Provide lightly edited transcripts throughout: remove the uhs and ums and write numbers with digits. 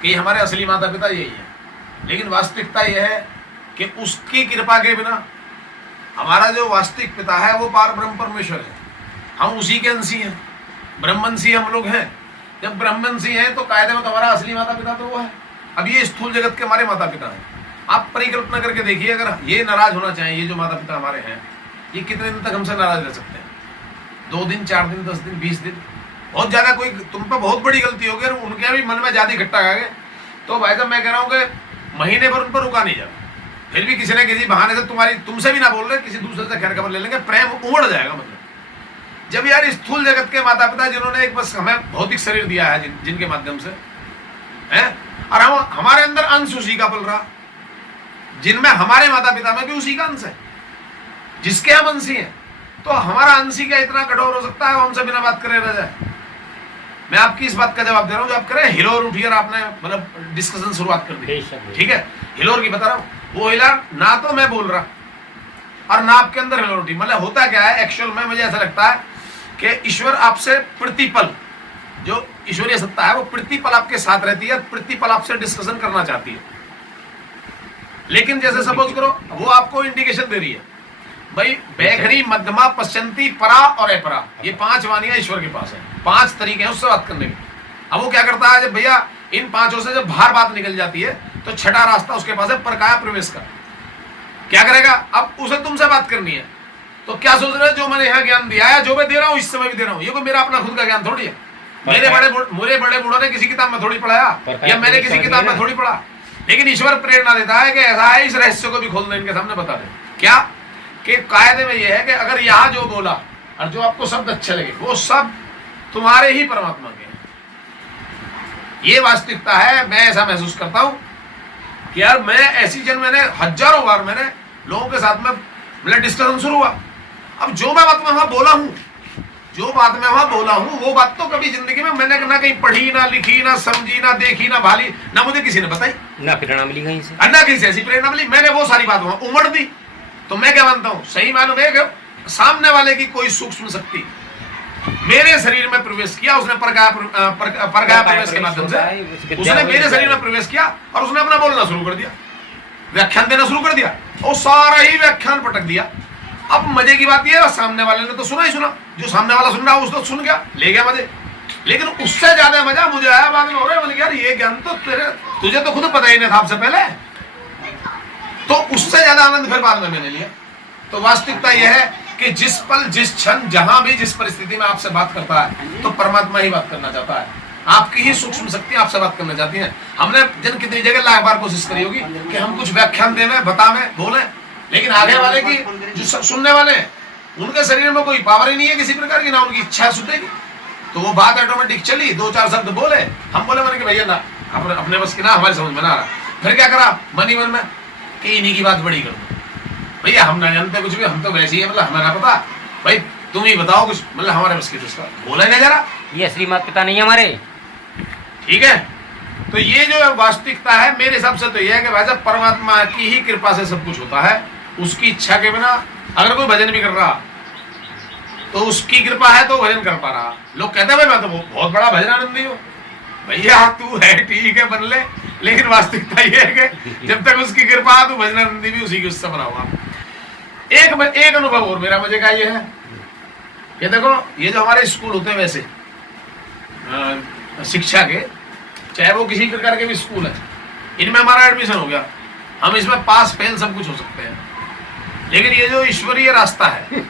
कि हमारे असली माता पिता यही है, लेकिन वास्तविकता यह है कि उसकी कृपा के बिना हमारा जो वास्तविक पिता है वो पार ब्रह्म परमेश्वर है, हम उसी के अंशी हैं, ब्रह्मंशी हम लोग हैं। जब ब्रह्मंशी हैं तो कायदे में हमारा असली माता पिता तो वो है। अब ये स्थूल जगत के हमारे माता पिता हैं। आप परिकल्पना करके देखिए, अगर ये नाराज होना चाहिए, ये जो माता पिता हमारे हैं, ये कितने दिन तक हमसे नाराज रह सकते हैं? 2 दिन, 4 दिन, 10 दिन, 20 दिन, बहुत ज्यादा। कोई तुम पे बहुत बड़ी गलती होगी और उनके भी मन में ज्यादा इकट्ठा आ गए तो भाई साहब मैं कह रहा हूँ कि महीने भर उन पर रुका नहीं जाता, फिर भी किसी न किसी बहाने से तुमसे भी ना बोल रहे, किसी दूसरे से खैर खबर ले लेंगे, प्रेम उमड़ जाएगा। मतलब जब यार स्थूल जगत के माता पिता जिन्होंने एक बस हमें भौतिक शरीर दिया है, जिनके माध्यम से है, और हमारे अंदर अंश उसी का पल रहा, जिनमें हमारे माता पिता में भी उसी का अंश है, जिसके हम अंशी हैं, तो हमारा अंशी क्या इतना कठोर हो सकता है वो हमसे बिना बात करे रह जाए? मैं आपकी इस बात का जवाब दे रहा हूं जो आप करें। हिलोर उठी और आपने मतलब डिस्कशन शुरुआत कर दी, ठीक है, हिलोर की बता रहा हूं, वो हिला ना तो मैं बोल रहा और ना आपके अंदर हिलोर उठी। मतलब होता क्या है एक्चुअल में, मुझे ऐसा लगता है कि ईश्वर आपसे प्रतिपल, जो ईश्वरीय सत्ता है वो प्रतिपल आपके साथ रहती है, प्रतिपल आपसे डिस्कशन करना चाहती है। लेकिन जैसे सपोज करो वो आपको इंडिकेशन दे रही है, भाई बैखरी, मध्यमा, पश्चंती, परा और अपरा, ये 5 वाणियां ईश्वर के पास है, 5 तरीके हैं उससे बात करने के। अब वो क्या करता है, जब भैया इन 5 से जब बाहर बात निकल जाती है तो छठा रास्ता उसके पास है, परकाया प्रवेश का। क्या करेगा, अब उसे तुमसे बात करनी है तो क्या सोच रहे हो, जो मैंने यहाँ ज्ञान दिया है, जो मैं दे रहा हूँ इस समय भी दे रहा हूँ, ये कोई मेरा अपना खुद का ज्ञान थोड़ी है। मेरे बड़े बूढ़ों ने किसी किताब में थोड़ी पढ़ाया या मैंने किसी किताब में थोड़ी पढ़ा, लेकिन ईश्वर प्रेरणा देता है कि ऐसा है, इस रहस्य को भी खोल दे, इनके सामने बता दे। क्या कि कायदे में यह है कि अगर यहाँ जो बोला और जो आपको शब्द अच्छे लगे वो सब तुम्हारे ही परमात्मा के हैं। ये वास्तविकता है। मैं ऐसा महसूस करता हूं कि यार मैं ऐसी मैंने हजारों बार मैंने लोगों के साथ में मेरा डिस्कशन शुरू हुआ। अब जो मैं बात में वहां बोला हूं, जो बात में वहां बोला हूं, वो बात तो कभी जिंदगी में मैंने ना कहीं पढ़ी, ना लिखी, ना समझी, ना देखी, ना भाली, ना मुझे किसी ने बताई, ना प्रेरणा मिली कहीं से, ना किसी ऐसी प्रेरणा मिली। मैंने वो सारी बात वहां उमड़ दी। तो मैं क्या मानता हूं, सही मालूम है कि सामने वाले की कोई सूक्ष्म शक्ति मेरे शरीर में प्रवेश किया, उसने परकाया प्रवेश के माध्यम से उसने मेरे शरीर में प्रवेश किया और उसने अपना बोलना शुरू कर दिया, व्याख्यान देना शुरू कर दिया और सारा ही व्याख्यान पटक दिया। अब मजे की बात यह है, सामने वाले ने तो सुना ही सुना, जो सामने वाला सुन रहा है उसको सुन गया, ले गया मजे, लेकिन उससे ज्यादा मजा मुझे आया बाद में। हो रहा है यार ये ज्ञान तो तुझे तो खुद पता ही नहीं था आपसे पहले, तो उससे ज्यादा आनंद फिर बाद में मैंने लिया। तो वास्तविकता यह है कि जिस पल, जिस क्षण, जहां भी, जिस परिस्थिति में आपसे बात करता है तो परमात्मा ही बात करना चाहता है, आपकी ही सूक्ष्म शक्ति आपसे बात करना चाहती है। हमने जन कितनी जगह लाख बार कोशिश करी होगी कि हम कुछ व्याख्यान देवे, बतावे, बोले, लेकिन आगे वाले की जो सुनने वाले हैं उनके शरीर में कोई पावर ही नहीं है किसी प्रकार की, ना उनकी इच्छा सुनेगी, तो वो बात ऑटोमेटिक चली, 2-4 शब्द बोले, हम बोले मैंने कि भैया ना अपने बस की ना, हमारी समझ में ना आ रहा। फिर क्या करा मन ही मन में कि इन्हीं की बात बड़ी करो, भैया हम ना जानते कुछ भी, हम तो वैसे ही है, मतलब हमें ना पता, भाई तुम ही बताओ कुछ, मतलब हमारे बस की तो बोला ना जरा, ये असली माता पिता नहीं हमारे, ठीक है। तो ये जो वास्तविकता है मेरे हिसाब से तो यह है कि भाई साहब परमात्मा की ही कृपा से सब कुछ होता है, उसकी इच्छा के बिना अगर कोई भजन भी कर रहा तो उसकी कृपा है तो भजन कर पा रहा। लोग कहते हैं भाई मैं तो बहुत बड़ा भजन आनंदी हूँ, भैया तू है ठीक है बन ले, लेकिन वास्तविकता ये है कि जब तक उसकी कृपा तू भजन आनंदी भी उसी की उससे बना हुआ। एक अनुभव और मेरा मजे का ये है, ये देखो ये जो हमारे स्कूल होते हैं वैसे शिक्षा के, चाहे वो किसी प्रकार के भी स्कूल है, इनमें हमारा एडमिशन हो गया, हम इसमें पास फेल सब कुछ हो सकते हैं, लेकिन ये जो ईश्वरीय रास्ता है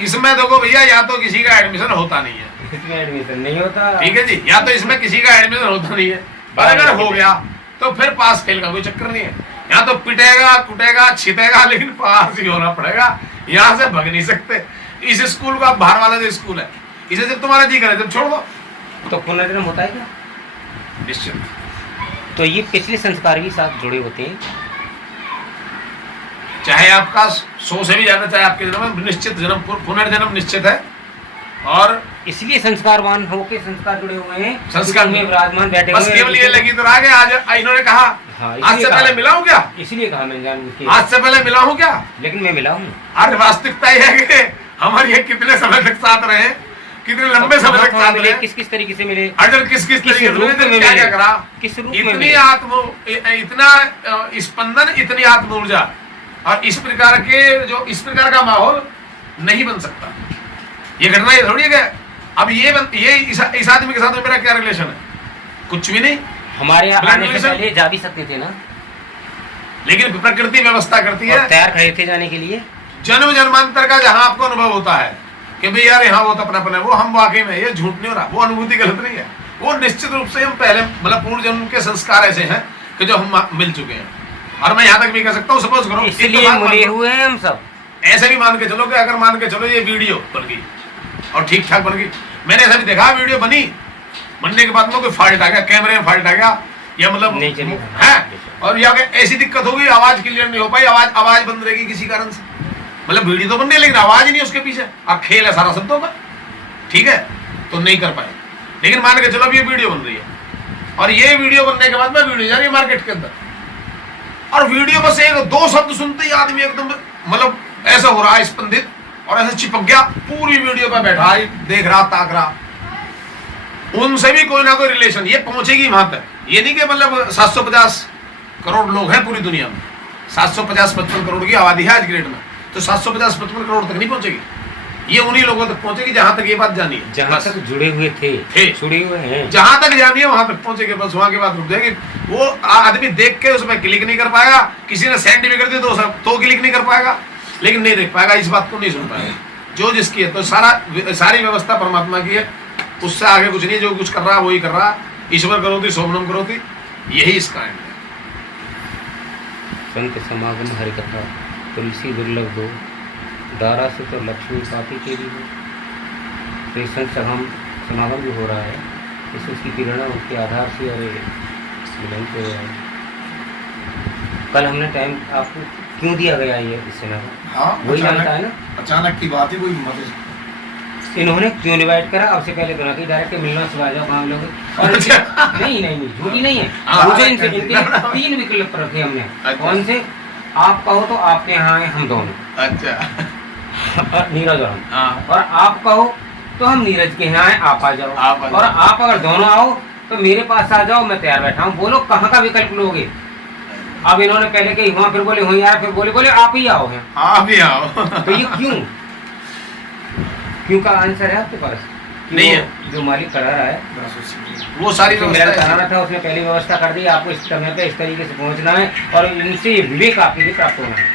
इसमें देखो भैया या तो किसी का एडमिशन होता नहीं है, इसमें एडमिशन नहीं होता, ठीक है जी, या तो इसमें किसी का एडमिशन होता नहीं है, और अगर हो गया तो फिर पास फेल का कोई चक्कर नहीं है, यहाँ तो पिटेगा कुटेगा छितेगा लेकिन पास ही होना पड़ेगा, यहाँ से भग नहीं सकते। इस स्कूल का बाहर वाला जो स्कूल है इसे जब तुम्हारा जी करे जब छोड़ दो तो पुनर्जन्म होता है क्या? निश्चित। तो ये पिछले संस्कार भी साथ जुड़े होते हैं, चाहे आपका 100 से भी ज्यादा, चाहे आपके जन्म में निश्चित जन्म पुनर्जन्म निश्चित है, और इसलिए संस्कारवान होके संस्कार जुड़े हुए हैं, संस्कार में विराजमान बैठे बस केवल ये लगी तो आगे आज इन्होंने कहा आज से पहले मिला हूँ क्या, इसलिए कहा मैं जान के आज से पहले मिला हूँ क्या, लेकिन मैं मिला हूँ। अरे वास्तविकता यह है कि हमारे ये कितने समय तक साथ रहे, कितने लंबे समय तक साथ मिले, रहे, किस किस तरीके से मिले, अगर किस किस तरीके से रूप में मिले, क्या मिले, क्या करा, किस रूप में इतनी मिले। इतना स्पंदन, इतनी आत्म ऊर्जा और इस प्रकार का माहौल नहीं बन सकता। ये घटना ये थोड़ी है। अब ये इस आदमी के साथ में मेरा क्या रिलेशन है? कुछ भी नहीं। हमारे यहाँ Blood आने से relation? पहले जा भी सकते थे ना, लेकिन प्रकृति व्यवस्था करती और है, तैयार खड़े थे जाने के लिए। जन्म जन्मांतर का जहां आपको अनुभव होता है कि भाई यार यहाँ वो तो अपनापन है, वो हम वाकई में, ये झूठ नहीं हो रहा, वो अनुभूति गलत नहीं है, वो निश्चित रूप से हम पहले मतलब पूर्व जन्म के संस्कार ऐसे हैं कि जो हम मिल चुके हैं। और मैं यहाँ तक भी कह सकता हूँ, सपोज करो इसलिए मिले हुए हैं हम सब। ऐसे भी मान के चलो कि अगर मान के चलो ये वीडियो बन गई और ठीक ठाक बन गई, मैंने ऐसा भी देखा वीडियो बनने के बाद में कोई फॉल्ट आ गया, कैमरे में फॉल्ट आ गया, या मतलब नहीं चली है, और या ऐसी दिक्कत होगी, आवाज क्लियर नहीं हो पाई, आवाज बंद रहेगी किसी कारण से, मतलब वीडियो तो बन रही है लेकिन आवाज ही नहीं उसके पीछे, अब खेल है सारा शब्दों का, ठीक है, तो नहीं कर पाए। लेकिन मान के चलो अब ये वीडियो बन रही है, और ये वीडियो बनने के बाद में वीडियो जा रही है मार्केट के अंदर, और वीडियो बस एक दो शब्द सुनते ही आदमी एकदम मतलब ऐसा हो रहा है स्पंदित, और ऐसे चिपक गया, पूरी वीडियो पे बैठा देख रहा, ताक रहा। उनसे भी कोई ना कोई रिलेशन ये पहुंचेगी वहां तक। ये नहीं कि मतलब 750 करोड़ लोग हैं पूरी दुनिया में, 750-55 करोड़ की आबादी है आज की डेट में, तो 750-55 करोड़ तक नहीं पहुंचेगी, ये उन्हीं लोगों तक पहुंचेगी जहां तक ये बात जानी है, जहां तक जुड़े हुए थे, जुड़े हुए हैं, जहां तक जानी है वहां तक पहुंचेगी, बस वहां के बाद रुक जाएगी। वो आदमी देख के उसमें क्लिक नहीं कर पाएगा, किसी ने सेंड भी कर दिया तो क्लिक नहीं कर पाएगा, लेकिन नहीं देख पाएगा, इस बात को नहीं सुन पाएगा। जो जिसकी है, तो सारी व्यवस्था परमात्मा की है, उससे आगे कुछ नहीं, जो कुछ कर रहा है वही कर रहा है। ईश्वर करोति सोमनम करोति, यही इसका एंड है। संत समागम हरि कथा, तुलसी दुर्लभ दो, दारा से तो लक्ष्मी पाती तेरी हो। तो संत समागम जो हो रहा है, इससे उसकी प्रेरणा उसके आधार से और मिलन से है। कल हमने टाइम आपको क्यों दिया गया ये इस समय का, हाँ, वही जानता है ना, अचानक की बात है, कोई मत इन्होंने क्यों इनवाइट करा। अब से पहले तो ना कि डायरेक्ट मिलना से आ जाओ वहाँ लोग, और नहीं झूठी नहीं है, मुझे इनसे इनके 3 विकल्प रखे हमने। कौन से? आप कहो तो आपके यहाँ आए हम दोनों, अच्छा, नीरज और हम, और आप कहो तो हम नीरज के यहाँ आए, आप आ जाओ, और आप अगर दोनों आओ तो मेरे पास आ जाओ, मैं तैयार बैठा हूँ, बोलो कहाँ का विकल्प लोगे। अब इन्होंने पहले कही वहाँ, फिर बोले हो यार, फिर बोले आप ही आओ हैं, आप ही आओ। तो ये क्यों का आंसर है आपके पास? नहीं है, जो मालिक करा रहा है वो सारी मेरा व्यवस्था कराना था, उसने पहली व्यवस्था कर दी, आपको इस समय पे इस तरीके से पहुंचना है, और इनसे विवेक आपके लिए प्राप्त होना है।